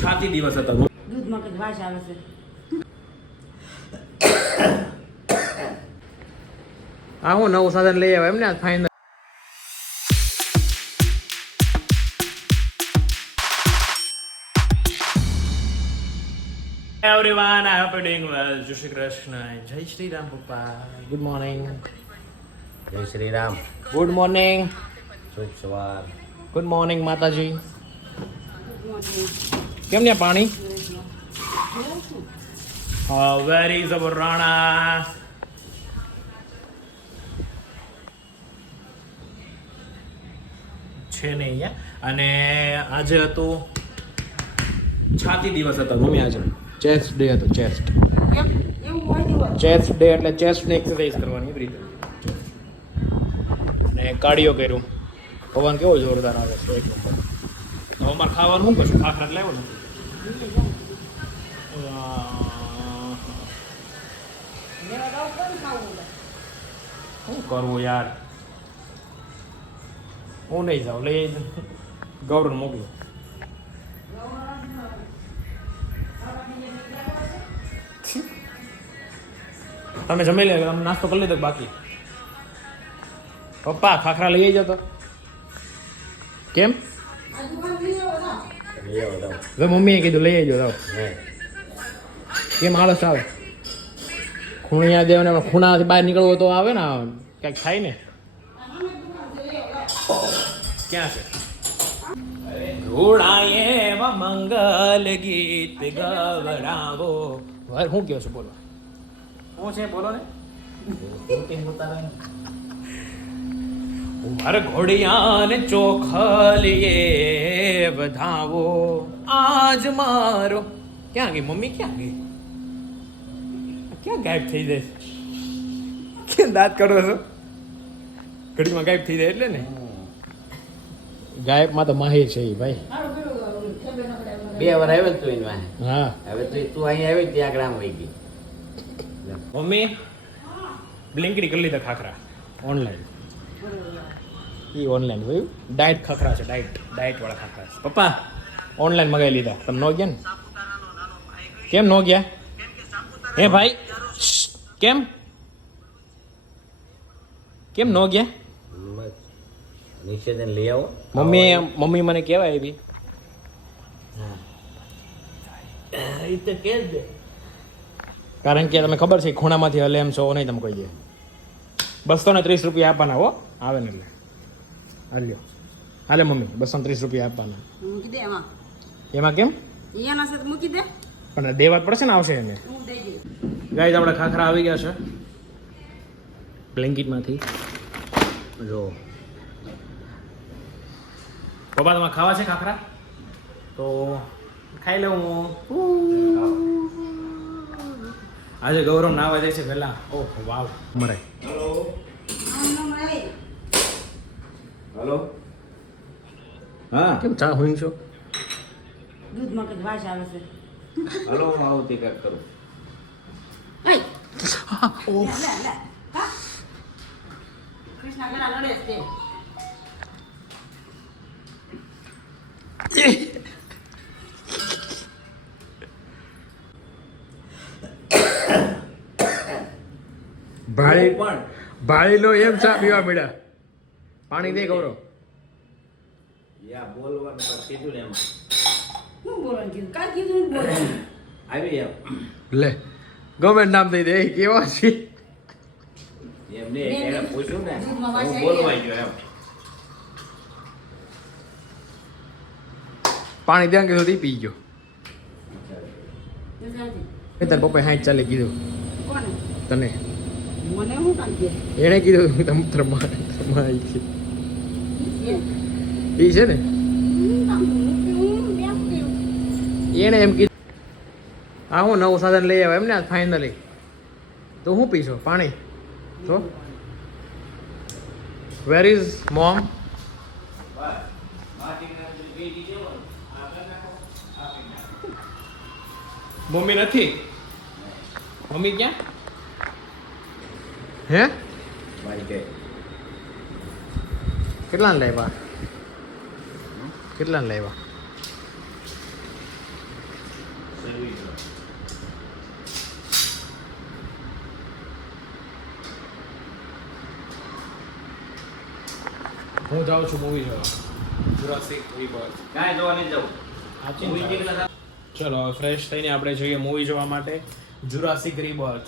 છાતી દિવસ હતો. દૂધમાં કઈ વાસ આવે છે. આ હું નવું સાધન લઈ આવ્યા એમ ને final. Everyone, I hope you're doing well. જય શ્રી કૃષ્ણ. જય શ્રી રામ પપ્પા. Good morning. જય શ્રી રામ. Good morning. શુભ સવાર. ગુડ મોર્નિંગ માતાજી. કેમ ને પાણી? Where is our Rana? છે ને અહીંયા. અને આજે હતો છાતી દિવસ હતો. મમ્મી આજે ચેસ્ટ ડે હતો. ચેસ્ટ કેમ એવું હોય દિવસ? ચેસ્ટ ડે એટલે ચેસ્ટની એક્સરસાઇઝ કરવાની એવી રીતે. ને કાર્ડિયો કર્યું. પવન કેવો જોરદાર આવે છે એક નંબર. તો અમારે ખાવાનું શું કશું? ખાખરા જ લાવ્યો ને. શું કરવું યાર? હું નહીં જાઉં લઈ ગૌરવ મોકલું. તમે જમી લે. તમે નાસ્તો કરી લીધો બાકી? પપ્પા ખાખરા લઈ જતો તો કેમ? હવે મમ્મીએ કીધું લઈ આવજો. કેમ આળસ આવે? ખૂણિયા દેવને ખૂણાથી બહાર નીકળવો તો આવે ને, ક્યાંક થાય ને. ક્યાં છે? ઘોડાએ મંગલ ગીત ગવડાવો. શું કહો છો? બોલો. શું છે? બોલો ને. ઉમર ઘોડિયાને ચોખલીએ વધાવો આજ મારો. ક્યાં ગઈ મમ્મી? ક્યાં ગઈ? ક્યાં ગાયબ થઈ જાય? કેમ દાંત કાઢો છો? ઘડીમાં ગાયબ થઈ જાય એટલે ને. ગાયબમાં તો માહિર છે એ ભાઈ. 2 વાર આવ્યો તું એની વાહે. હા હવે તું અહીં આવી ત્યાં ગ્રામ વહી ગઈ. મમ્મી બ્લિંકડી કરી લીધા ખાખરા ઓનલાઈન. એ ઓનલાઈન ભાઈ ડાયટ ખાખરા છે. ડાયટ વાળા ખાખરા છે. પપ્પા ઓનલાઈન મગાવી લીધા. તમે નો ગયા ને? કેમ નો ગયા? હે ભાઈ કેમ કેમ નો ગયા? નિષેધન લઈ આવો. મમ્મી મને કહેવાય એવી. એ તો કે દે. કારણ કે તમે ખબર છે ખૂણામાંથી હલે એમ છો નહીં. તમે કહી દે 230 રૂપિયા આપવાના હો આવે ને એટલે. હાલ્યો હાલે મમ્મી 230 રૂપિયા આપવાના. મૂકી દે એમાં. એમાં કેમ? એના સાથે મૂકી દે. પણ દેવા જ પડશે ને. આવશે એને. હું દઈ દઈશ. ગાઈઝ આપણા ખાખરા આવી ગયા છે બ્લેન્કેટમાંથી. જો પપ્પા તમારે ખાવા છે ખાખરા? તો ખાઈ લઉં હું. આજે ગૌરવ નાવા જાય છે પહેલા. ઓહ વાવ મરાય. હલો. હા. કેમ ચા હોઈન છો? દૂધમાં કઈ વાસ આવે છે. હલો હું આવું તે કાંઈક કરું. લે, લે. હા? કૃષ્ણ ઘણા લડે છે. ભાળી લો એમ ચા પીવા મળ્યા. પાણી દે ગૌરવ. યા બોલવાનું પણ કીધું ને એમ. હું બોલવાનું કીધું? કાંઈ કીધું નથી બોલવાનું. આવી એમ. લે ગમે નામ દઈ દે. કેવા છે એમને એને પૂછ્યું ને દૂધમાં વાસ હું આવી બોલવાઈ ગયો એમ. પાણી ત્યાં કીધું તે પી ગયો. નથી. એ તાર પપ્પાએ 60 ચાલે કીધું કોને? તને. મને શું કામ કે? એણે કીધું તમે તમારી છે એ. એ છે ને. એણે એમ કીધું આ હું નવું સાધન લઈ આવ્યા એમ ને ફાઇનલી. તો હું પીશો પાણી? તો વેર ઇઝ મોમ? મમ્મી નથી. મમ્મી ક્યાં? હે મારી ગઈ. કેટલાને લાવ્યા? કેટલાને લાવ્યા? સર્વિસ હું જાઉં છું મૂવી જોવા જુરાસિક રિબર્થ. કાંઈ જોવા નહીં જવું સાચી મૂવી વાત. જેટલા ચલો હવે ફ્રેશ થઈને આપણે જઈએ મૂવી જોવા માટે જુરાસિક રિબર્થ.